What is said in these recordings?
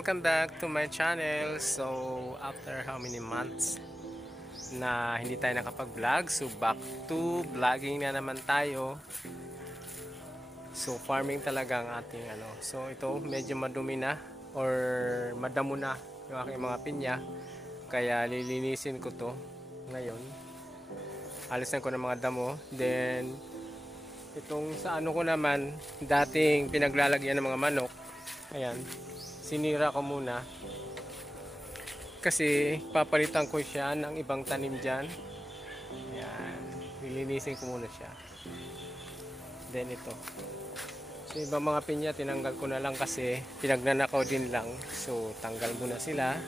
welcome back to my channel. So, after how many months na hindi tayo nakapag-vlog, so back to vlogging na naman tayo. So, farming talaga ang ating ano. So, ito medyo madumi na or madamo na yung aking mga pinya. Kaya lilinisin ko to ngayon. Alisan ko ng mga damo. Then, itong sa ano ko naman, dating pinaglalagyan ng mga manok. Ayan. Sinira ko muna kasi papalitan ko siya ng ibang tanim dyan. Ayan, lilinisin ko muna siya. Then ito, so ibang mga pinya tinanggal ko na lang kasi pinagnanakaw din lang, so tanggal muna sila.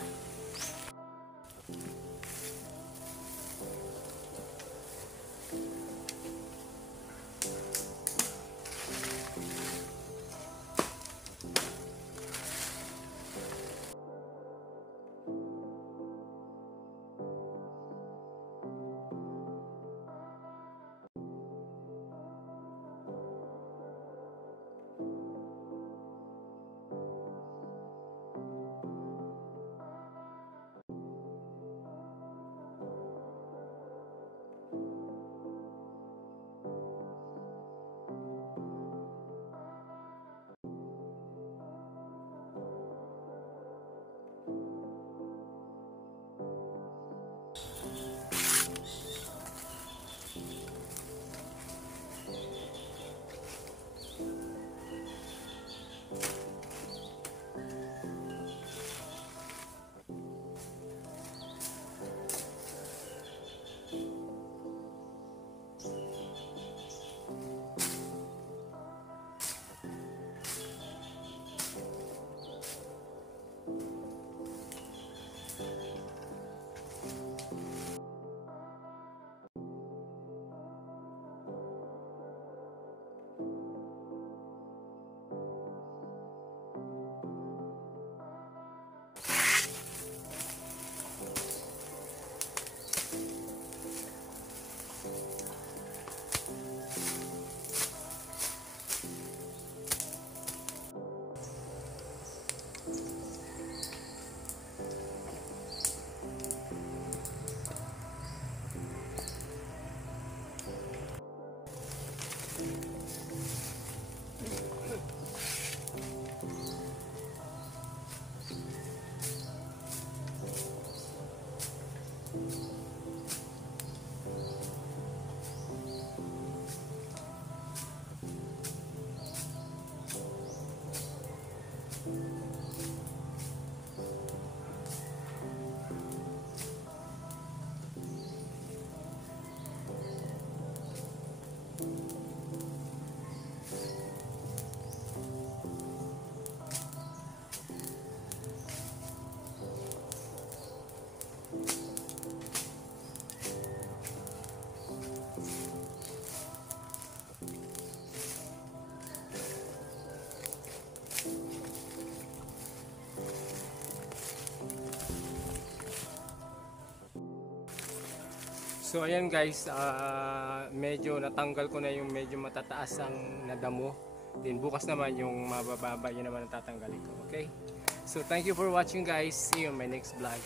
So ayan guys, medyo natanggal ko na yung medyo matataas ang nadamo. Then bukas naman yung mabababa yun naman ang tatanggalin ko. Okay? So thank you for watching guys. See you in my next vlog.